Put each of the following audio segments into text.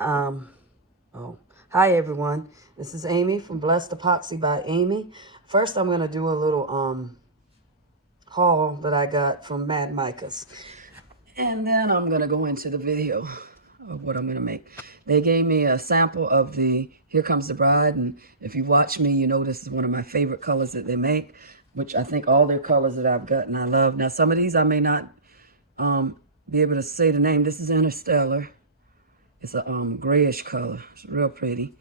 Um, oh, hi everyone. This is Amy from Blessedepoxy by Amy. First, I'm gonna do a little haul that I got from Mad Micas, and then I'm gonna go into the video of what I'm gonna make. They gave me a sample of the Here Comes the Bride, and if you watch me, you know this is one of my favorite colors that they make, which I think all their colors that I've gotten I love. Now, some of these I may not be able to say the name. This is Interstellar. It's a grayish color. It's real pretty.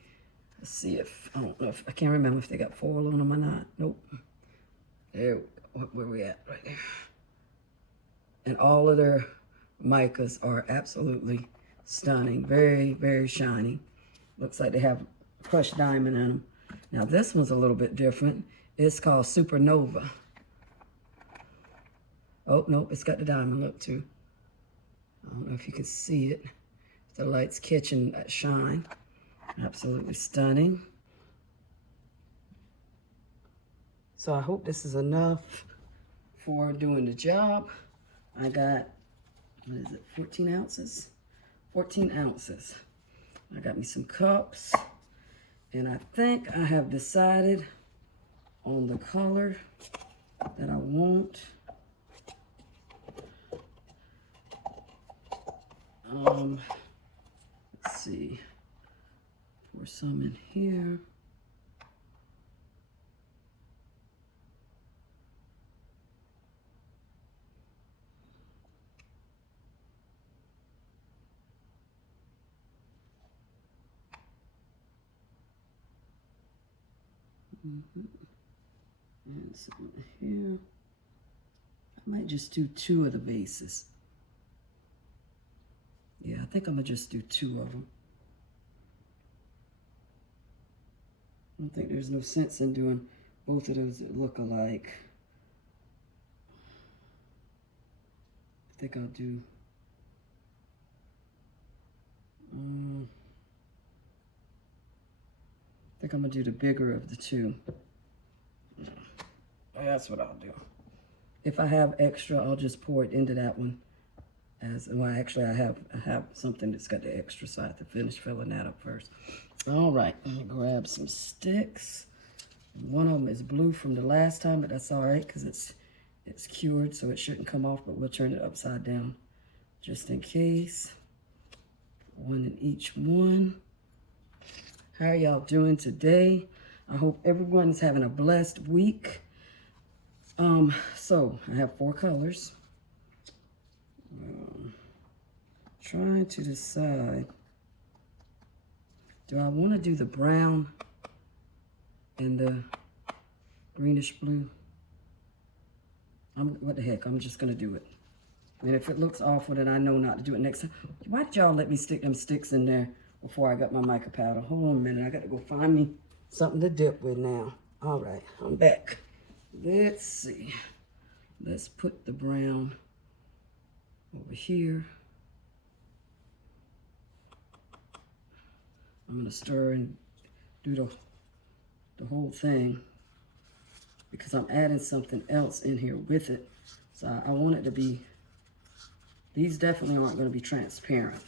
Let's see if, I don't know if, I can't remember if they got foil on them or not. Nope. There, where we at? Right there. And all of their micas are absolutely stunning. Very, very shiny. Looks like they have crushed diamond in them. Now this one's a little bit different. It's called Supernova. Oh, nope, it's got the diamond look too. I don't know if you can see it. The light's catching that shine. Absolutely stunning. So I hope this is enough for doing the job. I got, what is it, 14 ounces? 14 ounces. I got me some cups. And I think I have decided on the color that I want. Let's see. Pour some in here. And some here. I might just do 2 of the vases. Yeah, I think I'm gonna just do 2 of them. I don't think there's no sense in doing both of those that look alike. I think I'll do, I think I'm gonna do the bigger of the 2. That's what I'll do. If I have extra, I'll just pour it into that one. Well, actually, I have something that's got the extra, so I have to finish filling that up first. All right, I'm gonna grab some sticks. One of them is blue from the last time, but that's all right because it's cured, so it shouldn't come off. But we'll turn it upside down just in case. One in each one. How are y'all doing today? I hope everyone's having a blessed week. So I have 4 colors. Trying to decide, do I want to do the brown and the greenish blue? What the heck, I'm just going to do it. And if it looks awful, then I know not to do it next time. Why did y'all let me stick them sticks in there before I got my mica powder? Hold on a minute, I got to go find me something to dip with now. All right, I'm back. Let's see. Let's put the brown over here. I'm going to stir and do the whole thing because I'm adding something else in here with it. So I want it to be, these definitely aren't going to be transparent.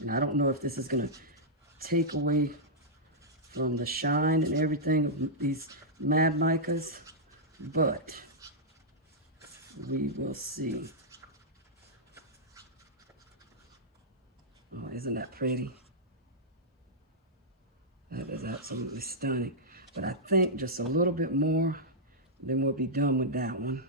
And I don't know if this is going to take away from the shine and everything of these Mad Micas, but we will see. Oh, isn't that pretty? That is absolutely stunning. But I think just a little bit more, then we'll be done with that one.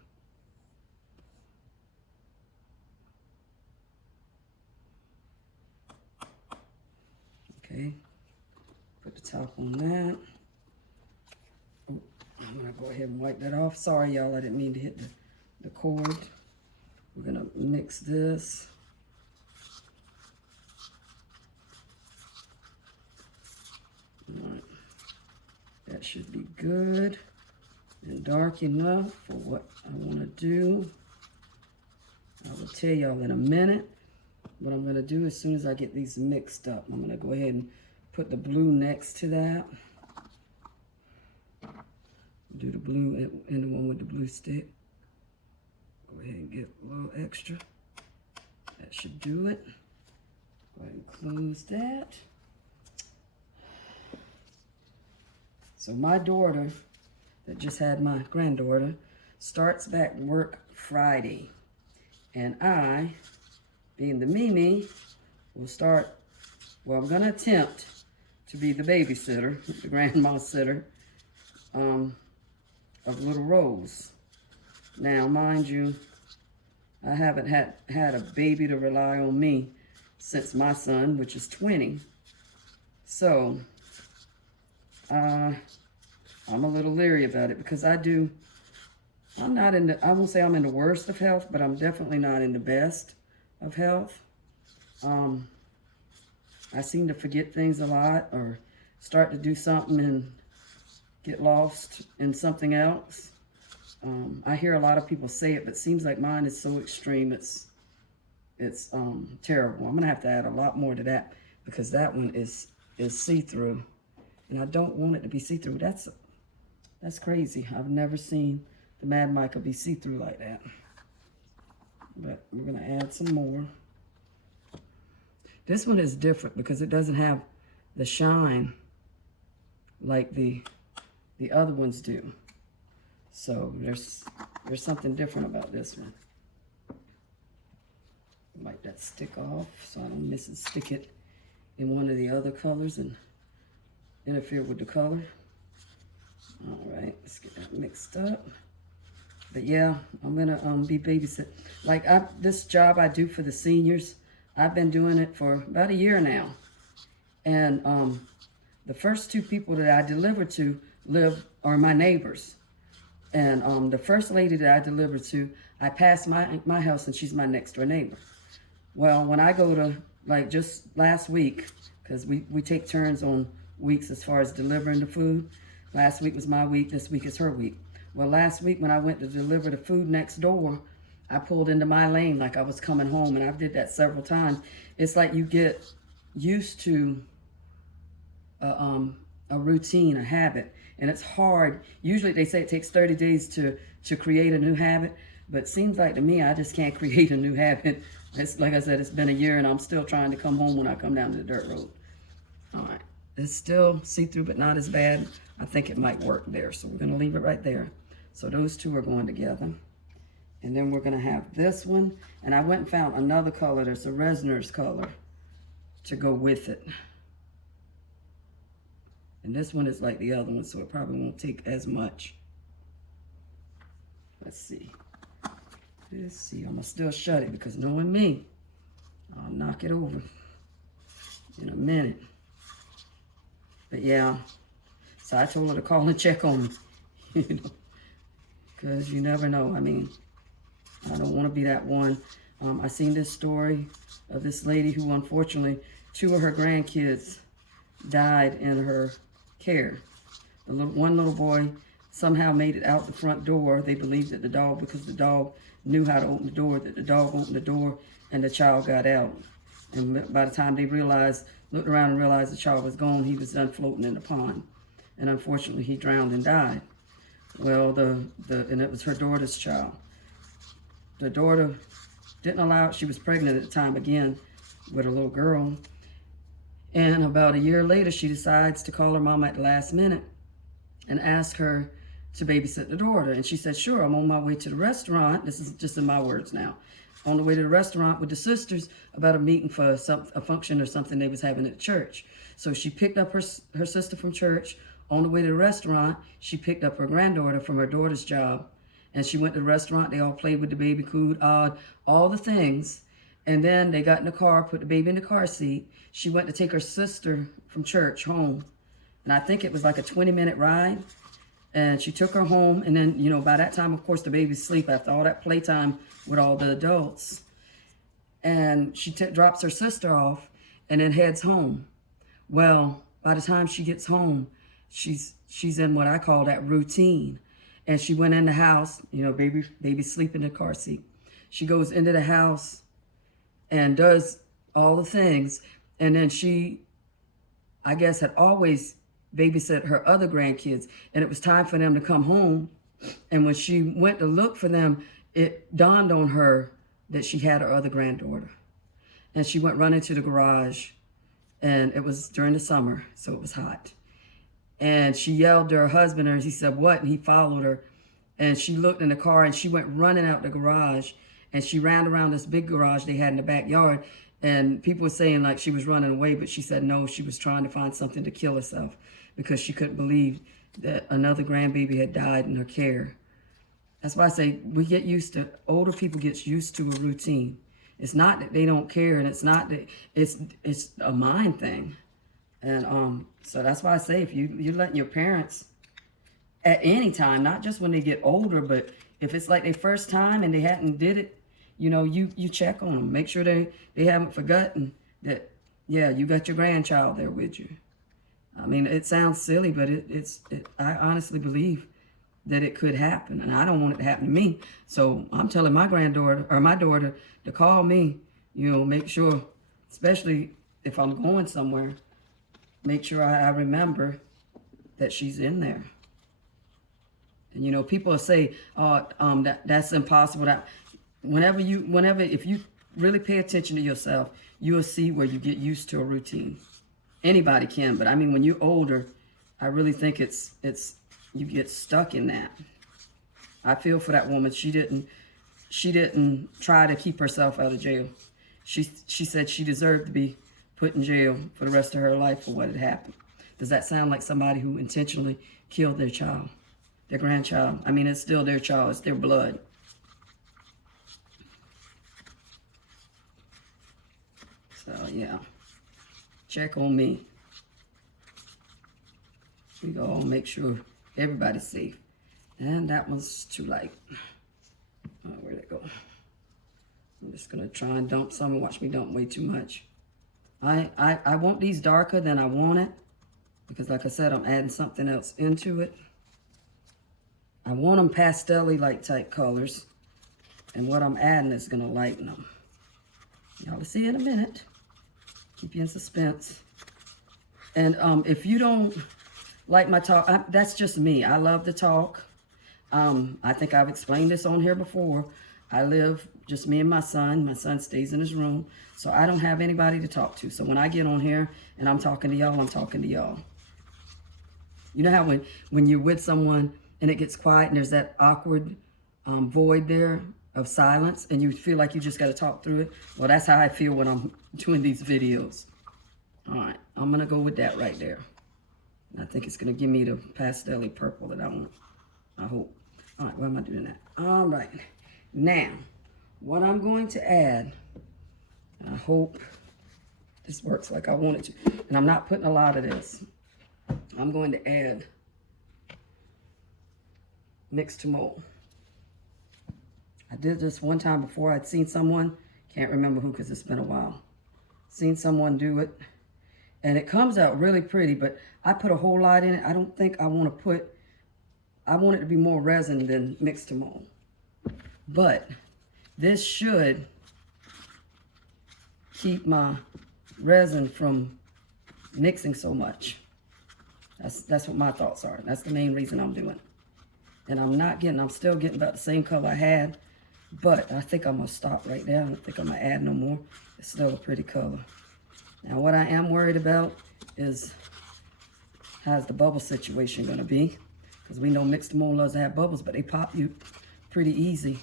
Okay, put the top on that. Oh, I'm gonna go ahead and wipe that off. Sorry, y'all, I didn't mean to hit the cord. We're gonna mix this. All right. That should be good and dark enough for what I want to do. I will tell y'all in a minute what I'm going to do as soon as I get these mixed up. I'm going to go ahead and put the blue next to that. Do the blue and the one with the blue stick. Go Go ahead and get a little extra. That should do it. Go ahead and close that. So my daughter, that just had my granddaughter, starts back work Friday. And I, being the Mimi, will start, well, I'm going to attempt to be the babysitter, the grandma sitter of little Rose. Now, mind you, I haven't had a baby to rely on me since my son, which is 20. So, I'm a little leery about it because I won't say I'm in the worst of health, but I'm definitely not in the best of health. I seem to forget things a lot or start to do something and get lost in something else. I hear a lot of people say it, but it seems like mine is so extreme, it's terrible. I'm gonna have to add a lot more to that because that one is see-through. And I don't want it to be see-through. That's crazy. I've never seen the Mad Mica be see-through like that. But we're gonna add some more. This one is different because it doesn't have the shine like the other ones do. So there's something different about this one. Wipe that stick off so I don't stick it in one of the other colors and interfere with the color. All right, let's get that mixed up. But yeah, I'm gonna be babysit. Like this job I do for the seniors, I've been doing it for about a year now. And the first two people that I deliver to are my neighbors. And the first lady that I delivered to, I passed my house and she's my next door neighbor. Well, when I go to, like just last week, because we take turns on weeks as far as delivering the food. Last week was my week, this week is her week. Well, last week when I went to deliver the food next door, I pulled into my lane like I was coming home, and I did that several times. It's like you get used to a routine, a habit, and it's hard. Usually they say it takes 30 days to create a new habit, but it seems like to me I just can't create a new habit. It's like I said, it's been a year and I'm still trying to come home when I come down to the dirt road. All right, it's still see-through, but not as bad. I think it might work there, so we're gonna leave it right there. So those two are going together. And then we're gonna have this one, and I went and found another color that's a Resner's color to go with it. And this one is like the other one, so it probably won't take as much. Let's see. I'm gonna still shut it because knowing me, I'll knock it over in a minute. But yeah, so I told her to call and check on me, you know, because you never know. I mean, I don't want to be that one. I seen this story of this lady who unfortunately 2 of her grandkids died in her care. One little boy somehow made it out the front door. They believed that the dog, because the dog knew how to open the door, that the dog opened the door and the child got out. And by the time they looked around and realized the child was gone, he was done floating in the pond. And unfortunately, he drowned and died. Well, and it was her daughter's child. The daughter didn't allow it. She was pregnant at the time again with a little girl. And about a year later, she decides to call her mom at the last minute and ask her to babysit the daughter. And she said, sure, I'm on my way to the restaurant. This is just in my words now. On the way to the restaurant with the sisters about a meeting for a function or something they was having at church. So she picked up her sister from church. On the way to the restaurant, she picked up her granddaughter from her daughter's job. And she went to the restaurant. They all played with the baby, cooed, all the things. And then they got in the car, put the baby in the car seat. She went to take her sister from church home. And I think it was like a 20-minute ride. And she took her home. And then, you know, by that time, of course, the baby's asleep after all that playtime with all the adults. And she drops her sister off and then heads home. Well, by the time she gets home, she's in what I call that routine. And she went in the house, you know, baby's sleeping in the car seat. She goes into the house and does all the things. And then she, I guess, had always babysit her other grandkids. And it was time for them to come home. And when she went to look for them, it dawned on her that she had her other granddaughter. And she went running to the garage, and it was during the summer, so it was hot. And she yelled to her husband, and he said, "What?" And he followed her. And she looked in the car, and she went running out the garage. And she ran around this big garage they had in the backyard. And people were saying like she was running away, but she said no, she was trying to find something to kill herself because she couldn't believe that another grandbaby had died in her care. That's why I say we get used to, older people get used to a routine. It's not that they don't care, and it's not that, it's a mind thing. And so that's why I say if you let your parents at any time, not just when they get older, but if it's like their first time and they hadn't did it, you know, you check on them. Make sure they haven't forgotten that, yeah, you got your grandchild there with you. I mean, it sounds silly, but I honestly believe that it could happen. And I don't want it to happen to me. So I'm telling my granddaughter, or my daughter, to call me, you know, make sure, especially if I'm going somewhere, make sure I remember that she's in there. And, you know, people say, oh, that's impossible. If you really pay attention to yourself, you'll see where you get used to a routine. Anybody can, but I mean, when you're older, I really think it's you get stuck in that. I feel for that woman. She didn't try to keep herself out of jail. She said she deserved to be put in jail for the rest of her life for what had happened. Does that sound like somebody who intentionally killed their child, their grandchild? I mean, it's still their child. It's their blood. So, yeah. Check on me. We go all make sure everybody's safe. And that one's too light. Oh, where'd it go? I'm just going to try and dump some and watch me dump way too much. I want these darker than I want it. Because like I said, I'm adding something else into it. I want them pastel-y like type colors. And what I'm adding is going to lighten them. Y'all will see in a minute. Keep you in suspense. And if you don't like my talk, that's just me. I love to talk. I think I've explained this on here before. I live just me and my son. My son stays in his room. So I don't have anybody to talk to. So when I get on here and I'm talking to y'all, I'm talking to y'all. You know how when you're with someone and it gets quiet and there's that awkward void there of silence and you feel like you just got to talk through it? Well, that's how I feel when I'm doing these videos. All right, I'm going to go with that right there. I think it's going to give me the pastel-y purple that I want. I hope. All right, why am I doing that? All right. Now, what I'm going to add, and I hope this works like I want it to, and I'm not putting a lot of this. I'm going to add Mix2Mold. I did this one time before. I'd seen someone, can't remember who because it's been a while, seen someone do it. And it comes out really pretty, but I put a whole lot in it. I don't think I want to put, I want it to be more resin than Mix2Mold. But this should keep my resin from mixing so much. That's what my thoughts are. That's the main reason I'm doing it. And I'm still getting about the same color I had, but I think I'm going to stop right there. I don't think I'm going to add no more. It's still a pretty color. Now, what I am worried about is how's the bubble situation going to be? Because we know Mix2Mold loves to have bubbles, but they pop you pretty easy.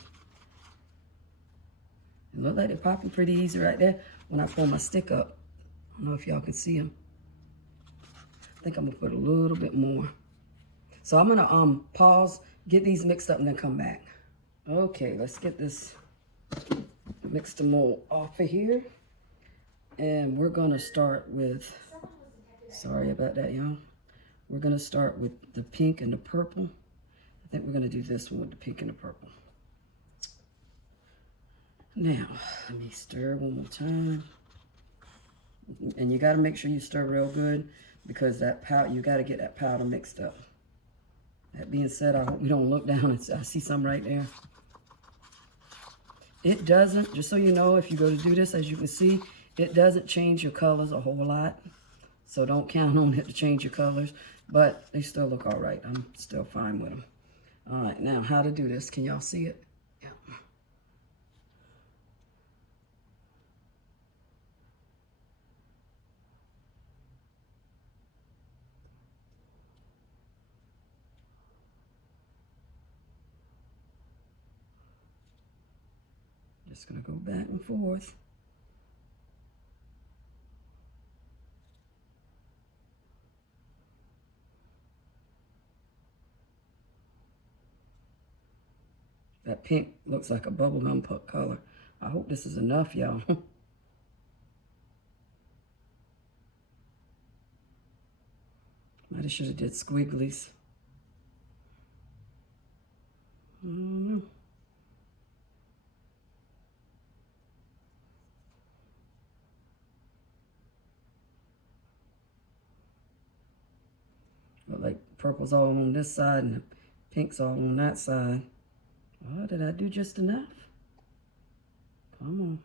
It looks like they pop you pretty easy right there when I pull my stick up. I don't know if y'all can see them. I think I'm going to put a little bit more. So I'm going to pause, get these mixed up, and then come back. Okay, let's get this Mix2Mold off of here. And we're going to start with, sorry about that, y'all. We're going to start with the pink and the purple. I think we're going to do this one with the pink and the purple. Now, let me stir one more time. And you got to make sure you stir real good because that powder, you got to get that powder mixed up. That being said, I hope we don't look down and I see some right there. It doesn't, just so you know, if you go to do this, as you can see, it doesn't change your colors a whole lot. So don't count on it to change your colors, but they still look all right. I'm still fine with them. All right, now how to do this. Can y'all see it? Yeah. just gonna go back and forth. That pink looks like a bubblegum color. I hope this is enough, y'all. Might have should have did squigglies. But like purple's all on this side and the pink's all on that side. Oh, did I do just enough? Come on.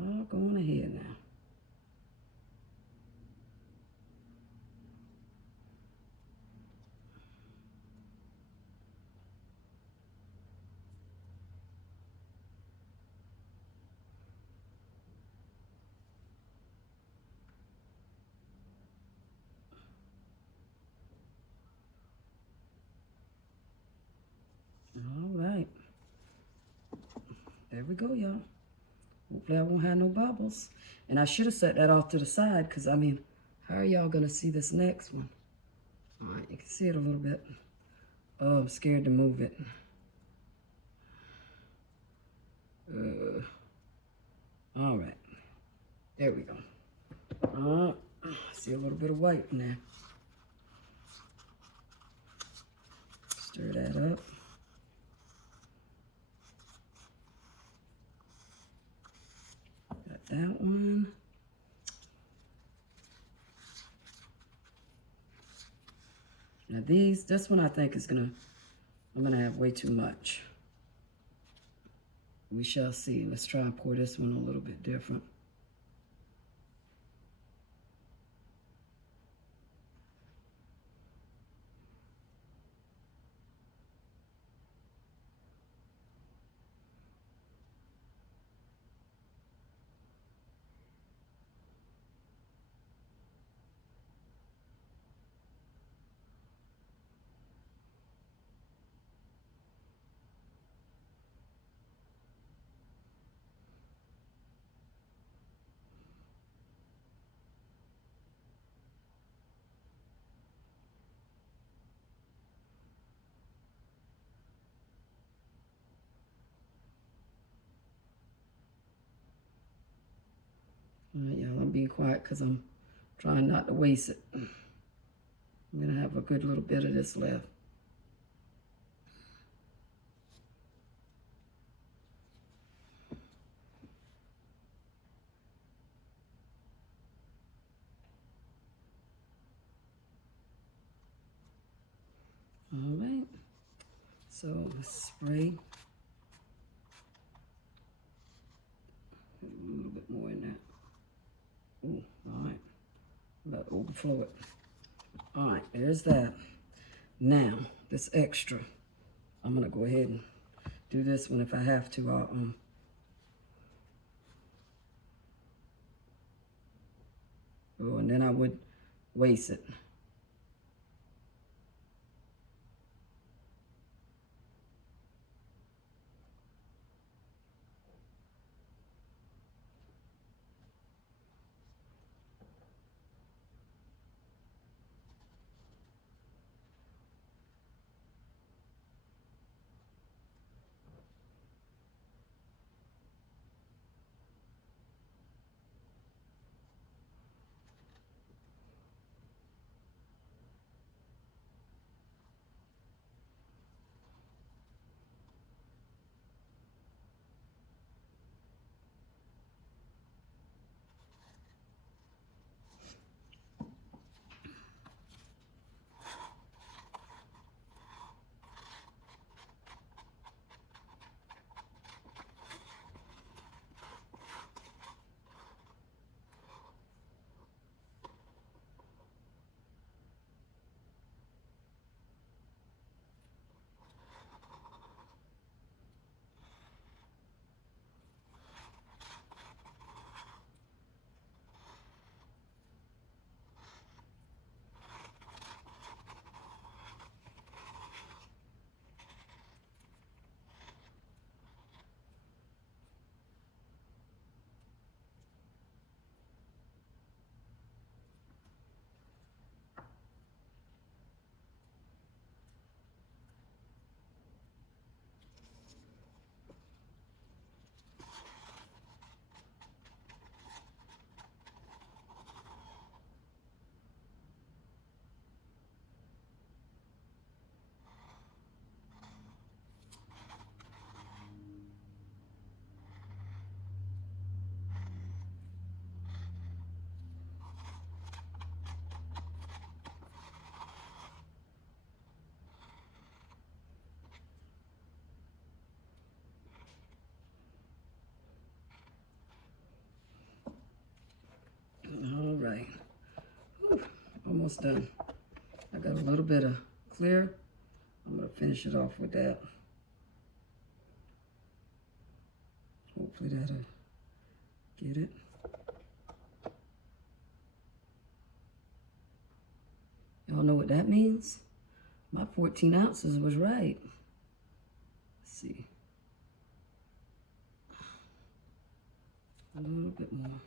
Oh, going ahead now. All right. There we go, y'all. Hopefully I won't have no bubbles. And I should have set that off to the side because, I mean, how are y'all going to see this next one? All right, you can see it a little bit. Oh, I'm scared to move it. All right. There we go. See a little bit of white in there. Stir that up. Got that one. Now this one I think is I'm gonna have way too much. We shall see. Let's try and pour this one a little bit different. All right, y'all, I'm being quiet because I'm trying not to waste it. I'm going to have a good little bit of this left. All right, so let's spray a little bit more in that. Ooh, all right, I'm about to overflow it. All right, there's that. Now, this extra, I'm gonna go ahead and do this one if I have to. Oh, and then I would waste it. almost done. I got a little bit of clear. I'm going to finish it off with that. Hopefully that'll get it. Y'all know what that means? My 14 ounces was right. Let's see. A little bit more.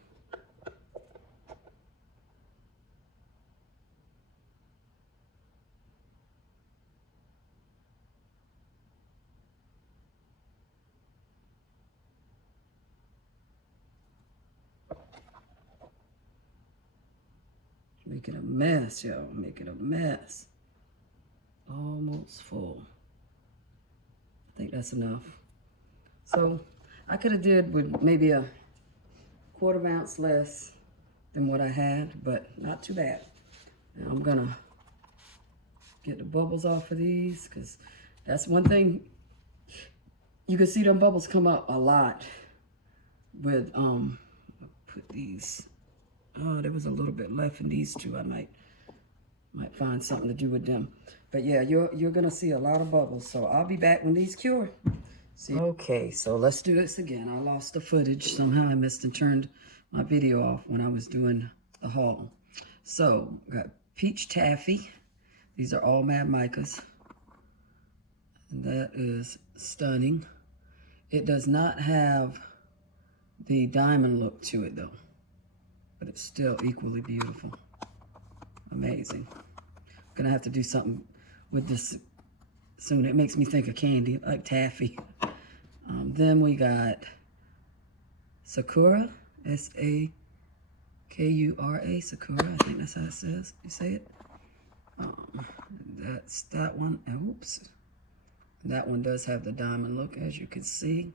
Making a mess, y'all. Making a mess. Almost full. I think that's enough. So I could have did with maybe a 1/4 ounce less than what I had, but not too bad. Now I'm gonna get the bubbles off of these, because that's one thing. You can see them bubbles come up a lot with put these. Oh, there was a little bit left in these two. I might find something to do with them. But yeah, you're gonna see a lot of bubbles. So I'll be back when these cure. See. Okay, so let's do this again. I lost the footage. Somehow I missed and turned my video off when I was doing the haul. So we got peach taffy. These are all Mad Micas. And that is stunning. It does not have the diamond look to it though, but it's still equally beautiful. Amazing. I'm gonna have to do something with this soon. It makes me think of candy, like taffy. Then we got Sakura, S-A-K-U-R-A, Sakura. I think that's how it says. You say it? That's that one. Oops. That one does have the diamond look, as you can see.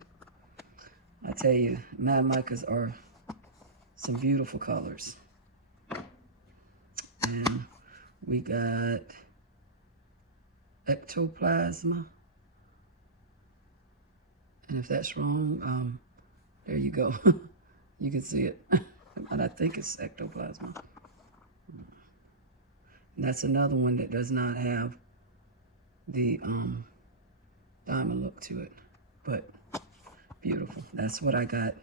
I tell you, Mad Micas are some beautiful colors. And we got ectoplasma. And if that's wrong, there you go. You can see it. And I think it's ectoplasma. And that's another one that does not have the diamond look to it, but beautiful. That's what I got.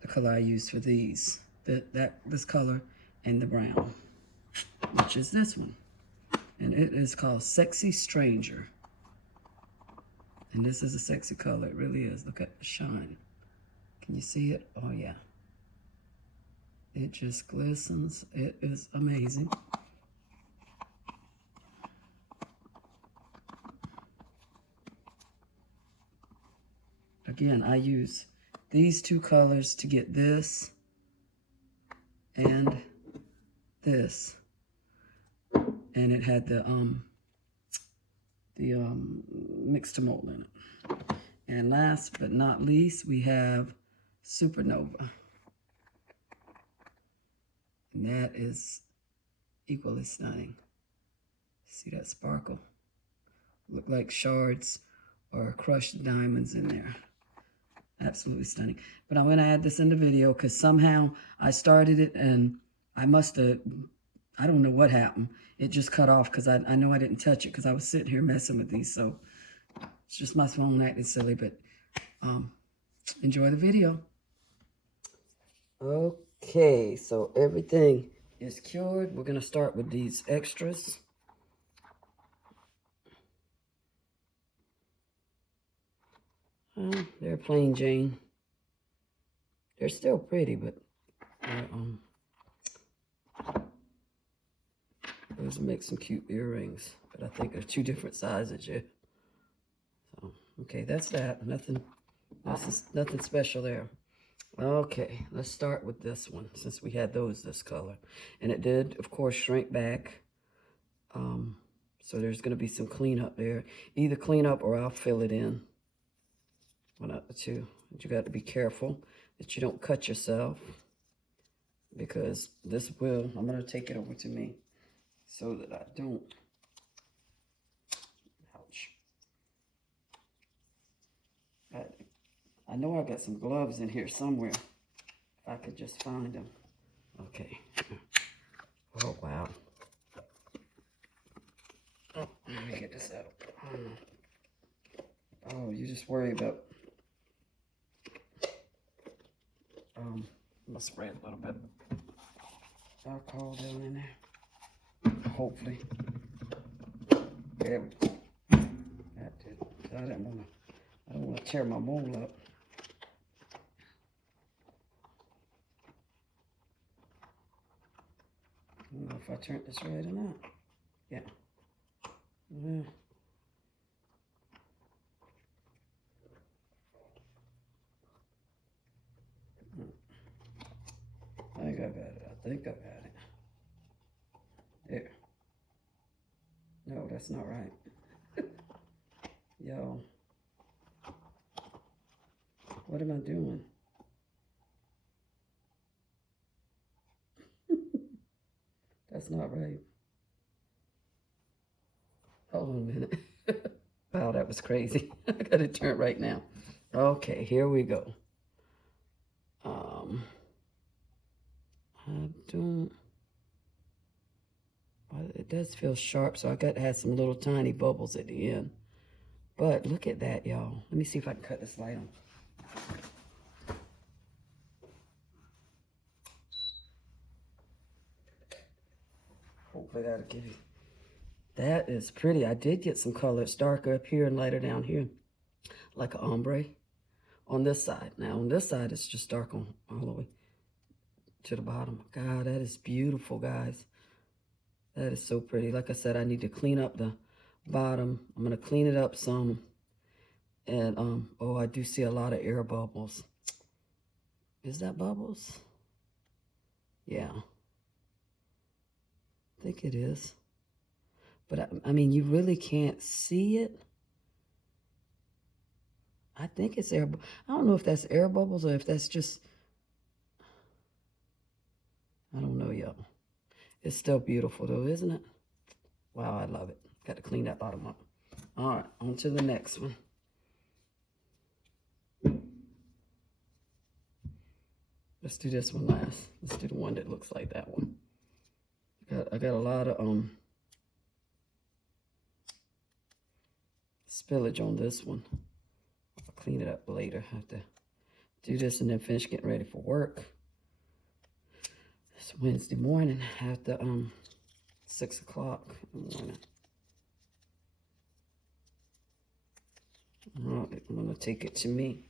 The color I used for these. This color and the brown, which is this one. And it is called Sexy Stranger. And this is a sexy color. It really is. Look at the shine. Can you see it? Oh, yeah. It just glistens. It is amazing. Again, I use these two colors to get this and this. And it had the Mix2Mold in it. And last but not least, we have Supernova. And that is equally stunning. See that sparkle? Look like shards or crushed diamonds in there. Absolutely stunning. But I'm going to add this in the video because somehow I started it and I must have, I don't know what happened. It just cut off because I know I didn't touch it because I was sitting here messing with these. So it's just my phone acting silly, but enjoy the video. Okay, so everything is cured. We're going to start with these extras. They're plain Jane. They're still pretty, but they're, those make some cute earrings, but I think they're two different sizes, yeah. So, okay, that's that. Nothing special there. Okay, let's start with this one, since we had those this color. And it did, of course, shrink back. So there's going to be some cleanup there. Either clean up or I'll fill it in. One out of the two. But you got to be careful that you don't cut yourself, because this will, I'm going to take it over to me so that I don't. Ouch. I know I got some gloves in here somewhere. If I could just find them. Okay. Oh, wow. Oh, let me get this out. Oh, you just worry about, I'm gonna spray a little bit alcohol down in there. Hopefully. There we go. That did. I don't want to tear my mold up. I don't know if I turned this right or not. Yeah. Yeah. I think I got it. I think I got it. There. No, that's not right. Yo. What am I doing? That's not right. Hold on a minute. Wow, that was crazy. I got it turned right now. Okay, here we go. I don't, it does feel sharp, so I got to have some little tiny bubbles at the end. But look at that, y'all. Let me see if I can cut this light on. Hopefully that'll give you. That is pretty. I did get some color. It's darker up here and lighter down here, like an ombre on this side. Now on this side, it's just dark on all the way to the bottom. God, that is beautiful, guys. That is so pretty. Like I said, I need to clean up the bottom. I'm gonna clean it up some. And oh, I do see a lot of air bubbles. Is that bubbles? Yeah. I think it is. But I mean, you really can't see it. I think it's air. I don't know if that's air bubbles or if that's just, I don't know, y'all. It's still beautiful though, isn't it? Wow, I love it. Got to clean that bottom up. All right, on to the next one. Let's do this one last. Let's do the one that looks like that one. I got a lot of spillage on this one. I'll clean it up later. I have to do this and then finish getting ready for work. It's Wednesday morning after 6 o'clock in the morning. All right, I'm gonna take it to me.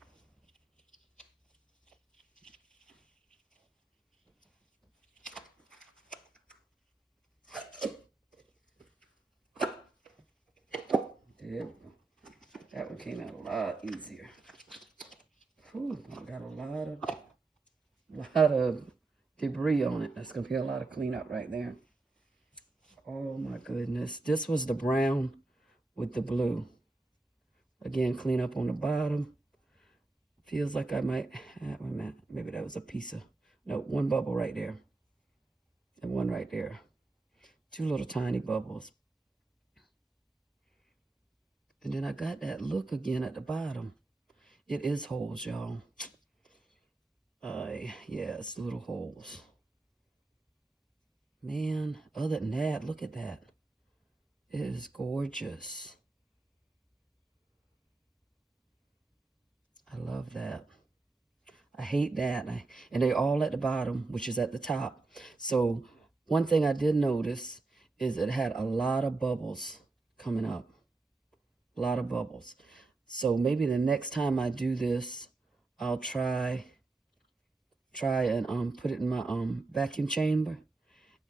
There we go. That one came out a lot easier. Whew, I got a lot of debris on it. That's gonna be a lot of cleanup right there. Oh my goodness. This was the brown with the blue. Again, clean up on the bottom. Feels like I might, wait a minute, maybe that was a piece of, no, one bubble right there. And one right there. Two little tiny bubbles. And then I got that look again at the bottom. It is holes, y'all. Yeah, it's little holes. Man, other than that, look at that. It is gorgeous. I love that. I hate that. And they're all at the bottom, which is at the top. So one thing I did notice is it had a lot of bubbles coming up. A lot of bubbles. So maybe the next time I do this, I'll try and put it in my vacuum chamber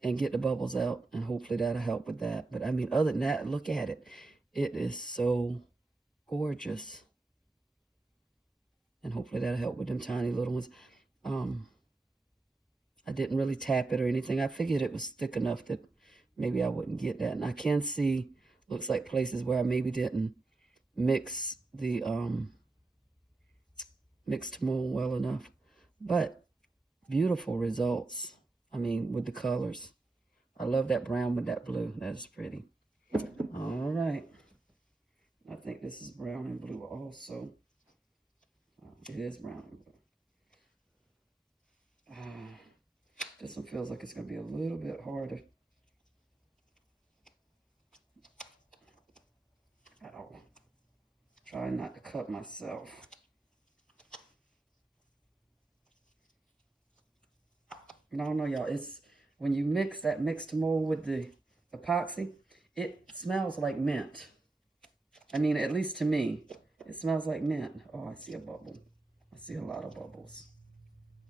and get the bubbles out, and hopefully that'll help with that. But I mean, other than that, look at it. It is so gorgeous. And hopefully that'll help with them tiny little ones. I didn't really tap it or anything. I figured it was thick enough that maybe I wouldn't get that. And I can see, looks like places where I maybe didn't mix the Mix2Mold well enough. But beautiful results. I mean, with the colors. I love that brown with that blue. That is pretty. All right. I think this is brown and blue also. It is brown and blue. This one feels like it's going to be a little bit harder. Ow. Trying not to cut myself. And I don't know, y'all. It's when you mix that Mix2Mold with the epoxy, it smells like mint. I mean, at least to me, it smells like mint. Oh, I see a bubble. I see a lot of bubbles.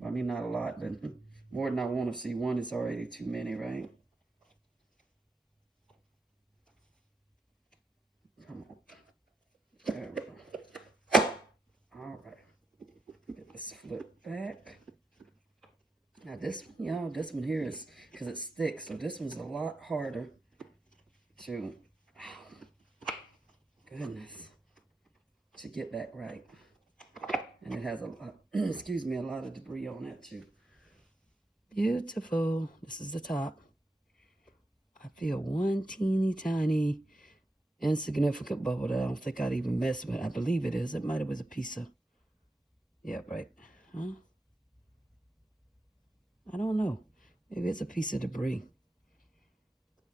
I mean, not a lot, but more than I want to see. One is already too many, right? Come on. There we go. All right. Get this flip back. Now this, y'all, this one here is, because it's thick, so this one's a lot harder to, goodness, to get back right. And it has a lot, excuse me, a lot of debris on it too. Beautiful. This is the top. I feel one teeny tiny insignificant bubble that I don't think I'd even mess with. I believe it is. It might have was a piece of, yeah, right. Huh? I don't know. Maybe it's a piece of debris.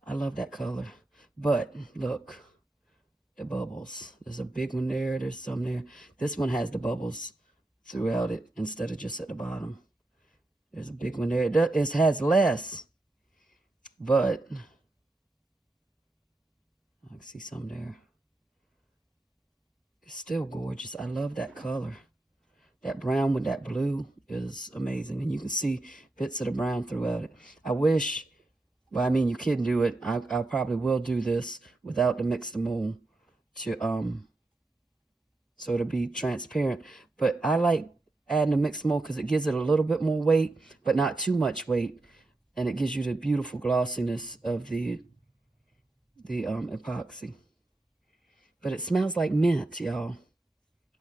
I love that color. But look, the bubbles. There's a big one there. There's some there. This one has the bubbles throughout it instead of just at the bottom. There's a big one there. It has less, but I can see some there. It's still gorgeous. I love that color. That brown with that blue is amazing. And you can see bits of the brown throughout it. I wish, well, I mean, you can do it. I probably will do this without the Mix2Mold to, so it'll be transparent. But I like adding the Mix2Mold because it gives it a little bit more weight, but not too much weight. And it gives you the beautiful glossiness of the epoxy. But it smells like mint, y'all.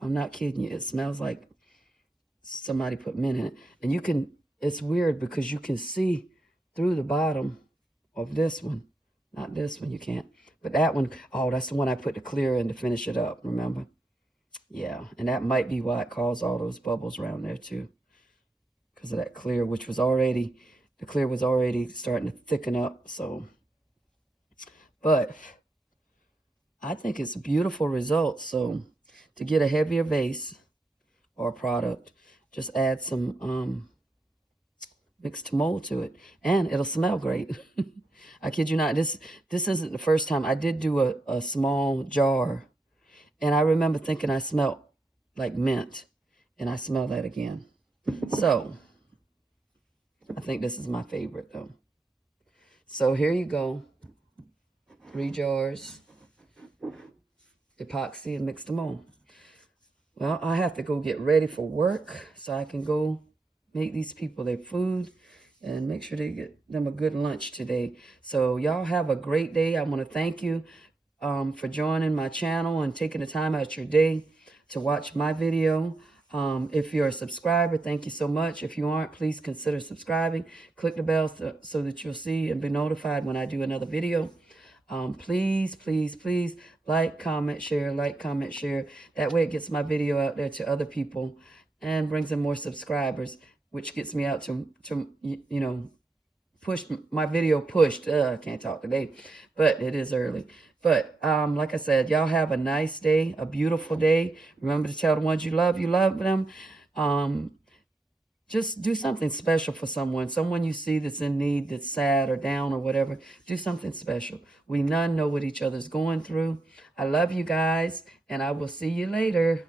I'm not kidding you. It smells like somebody put mint in it. And you can, it's weird because you can see through the bottom of this one. Not this one, you can't. But that one, oh, that's the one I put the clear in to finish it up, remember? Yeah, and that might be why it caused all those bubbles around there too. Because of that clear, which was already, the clear was already starting to thicken up, so. But I think it's a beautiful result. So to get a heavier vase or product, just add some Mix2Mold to it, and it'll smell great. I kid you not. This isn't the first time. I did do a small jar, and I remember thinking I smelled like mint, and I smell that again. So I think this is my favorite though. So here you go. 3 jars, epoxy and Mix2Mold. Well, I have to go get ready for work so I can go make these people their food and make sure they get them a good lunch today. So y'all have a great day. I want to thank you for joining my channel and taking the time out your day to watch my video. If you're a subscriber, thank you so much. If you aren't, please consider subscribing. Click the bell so that you'll see and be notified when I do another video. Please, please, please like, comment, share, like, comment, share. That way it gets my video out there to other people and brings in more subscribers, which gets me out to you know, push my video pushed. I can't talk today, but it is early. But like I said, y'all have a nice day, a beautiful day. Remember to tell the ones you love them. Just do something special for someone you see that's in need, that's sad or down or whatever. Do something special. We none know what each other's going through. I love you guys, and I will see you later.